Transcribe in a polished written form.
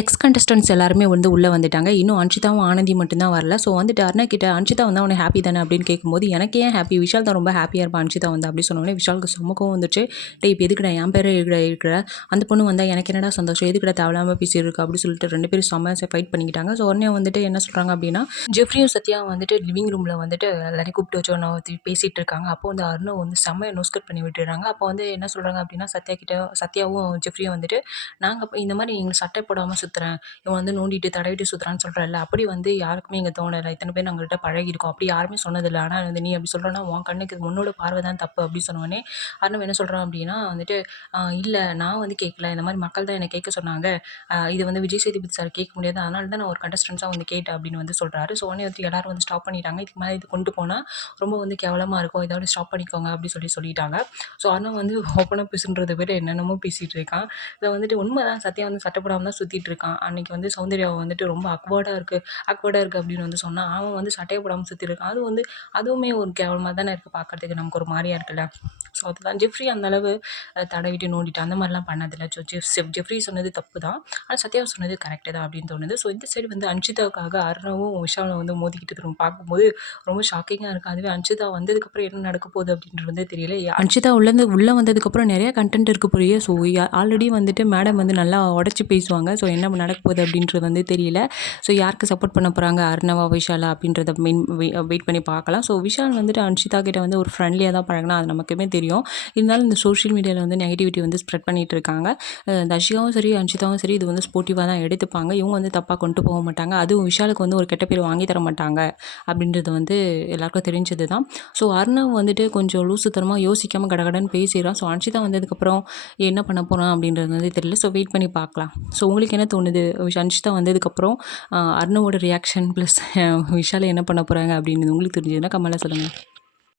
X contestants எல்லாருமே வந்து உள்ளே வந்துட்டாங்க. இன்னும் அன்ஷிதாவும் ஆனந்தி மட்டும் தான் வரல. ஸோ வந்துட்டு அருணா கிட்ட அன்ஷிதா வந்தா உனக்கு ஹாப்பி தானே அப்படின்னு கேட்கும்போது, எனக்கு ஏன் ஹாப்பி, விஷால் தான் ரொம்ப ஹாப்பியாக இருப்பான் அன்ஷிதா வந்து அப்படி சொன்னோடனே விஷாலுக்கு செம்ம கோவம் வந்துச்சு. டேய் இப்போ எதுக்குடா என் பேரை இருக்கிற அந்த பொண்ணு வந்தால் எனக்கு என்னடா சந்தோஷம், எதுக்குடா தேவையில்லாமல் பேசியிருக்கு அப்படி சொல்லிட்டு 2 பேரும் செம்ம ஃபைட் பண்ணிக்கிட்டாங்க. ஸோ உடனே வந்துட்டு என்ன சொல்கிறாங்க அப்படின்னா, ஜெஃப்ரியும் சத்யாவும் வந்துட்டு லிவிங் ரூமில் வந்துட்டு எல்லாரையும் கூப்பிட்டு வச்சு ஒன்று பேசிகிட்டு இருக்காங்க. அப்போ வந்து அருணா வந்து செம்மையை நோஸ்கட் பண்ணி விட்டுறாங்க. அப்போ வந்து என்ன சொல்கிறாங்க அப்படின்னா, சத்யாவும் ஜெஃப்ரியும் வந்துட்டு, நாங்கள் இந்த மாதிரி எங்களுக்கு சட்டை போடாமல் சுற்றுறேன், இவன் வந்து நோண்டிட்டு தடவிட்டு சுற்றுறான்னு சொல்கிறல்ல, அப்படி வந்து யாருக்குமே இங்கே தோணலை, இத்தனை பேர் நாங்கள்கிட்ட பழகிருக்கோம், அப்படி யாருமே சொன்னதில்லை. ஆனால் வந்து நீ அப்படி சொல்கிறேன்னா உன் கண்ணுக்கு உன்னோட பார்வை தான் தப்பு அப்படின்னு சொன்னோடனே அருணவ் என்ன சொல்கிறான் அப்படின்னா வந்துட்டு, இல்லை நான் வந்து கேட்கல, இந்த மாதிரி மக்கள் தான் என்னை கேட்க சொன்னாங்க, இது வந்து விஜய் சேதுபதி சார் கேட்க முடியாது, அதனால தான் நான் ஒரு கண்டஸ்டன்ஸாக வந்து கேட்டேன் அப்படின்னு வந்து சொல்கிறாரு. ஸோ உடனே வந்து எல்லாரும் வந்து ஸ்டாப் பண்ணிட்டாங்க. இதுக்கு மேலே இது கொண்டு போனால் ரொம்ப வந்து கேவலமாக இருக்கும், இதோட ஸ்டாப் பண்ணிக்கோங்க அப்படி சொல்லிட்டாங்க. ஸோ அருணவ் வந்து ஓப்பனாக பேசுன்றதை விட என்னென்னமோ பேசிகிட்டு இருக்கான். இதை வந்துட்டு உண்மை தான், சத்யா வந்து சட்டை போடாமல் தான் சுற்றிட்டு இருக்கான். அன்றைக்கி வந்து சௌந்தர்யா வந்துட்டு ரொம்ப ஆக்வர்டாக இருக்குது அப்படின்னு வந்து சொன்னால், அவன் வந்து சட்டையை போடாமல் சுற்றிட்டு இருக்கான். அதுவுமே ஒரு கேவலமாக தானே இருக்குது பார்க்குறதுக்கு, நமக்கு ஒரு மாதிரியா இருக்குல்ல. ஸோ அதுதான் ஜெஃப்ரி அந்தளவு தடவிட்டு நோண்டிட்டு அந்த மாதிரிலாம் பண்ணதில்லை. ஸோ ஜெஃப்ரி சொன்னது தப்பு தான், ஆனால் சத்யா சொன்னது கரெக்டு தான் அப்படின்னு தோணுது. ஸோ இந்த சைடு வந்து அன்ஷிதாவுக்காக அருணவும் விஷாலும் வந்து மோதிக்கிட்டு திரும்ப பார்க்கும்போது ரொம்ப ஷாக்கிங்காக இருக்குது. அதுவே அன்ஷிதா வந்ததுக்கப்புறம் என்ன நடக்க போகுது அப்படின்றது வந்து தெரியல. அன்ஷிதா உள்ளே வந்ததுக்கப்புறம் நிறைய கண்டென்ட் இருக்குது புரிய. ஸோ ஆல்ரெடி வந்துட்டு மேடம் வந்து நல்லா உடச்சி பேசுவாங்க. ஸோ என்ன நடக்க போகுது அப்படின்றது வந்து தெரியல. ஸோ யாருக்கு சப்போர்ட் பண்ண போகிறாங்க, அர்ணவா விஷாலா அப்படின்றத வெயிட் பண்ணி பார்க்கலாம். ஸோ விஷால் வந்துட்டு அன்ஷிதா கிட்ட வந்து ஒரு ஃப்ரெண்ட்லியாக தான் பழகினா, அது நமக்குமே தெரியும். இருந்தாலும் இந்த சோஷியல் மீடியாவில் வந்து நெகட்டிவிட்டி வந்து ஸ்ப்ரெட் பண்ணிட்டு இருக்காங்க. தர்ஷிகாவும் சரி அன்ஷிதாவும் சரி இது வந்து ஸ்போர்ட்டிவாக தான் எடுத்துப்பாங்க. இவங்க வந்து தப்பாக கொண்டு போக மாட்டாங்க. அதுவும் விஷாலுக்கு வந்து ஒரு கெட்ட பேர் வாங்கி தர மாட்டாங்க அப்படின்றது வந்து எல்லாருக்கும் தெரிஞ்சது தான். ஸோ அர்ணவ் வந்துட்டு கொஞ்சம் லூசுத்தனமாக யோசிக்காமல் கடகடன்னு பேசிடுறான். ஸோ அன்ஷிதா வந்ததுக்கப்புறம் என்ன பண்ண போகிறான் அப்படின்றது வந்து தெரியல. ஸோ வெயிட் பண்ணி பார்க்கலாம். ஸோ உங்களுக்கு என்ன தோணுது, அன்ஷிதா வந்ததுக்கப்புறம் அர்ணவோட ரியாக்ஷன் ப்ளஸ் விஷால் என்ன பண்ண போகிறாங்க அப்படின்னு உங்களுக்கு தெரிஞ்சதுன்னா கமெண்ட்ல சொல்லுங்கள்.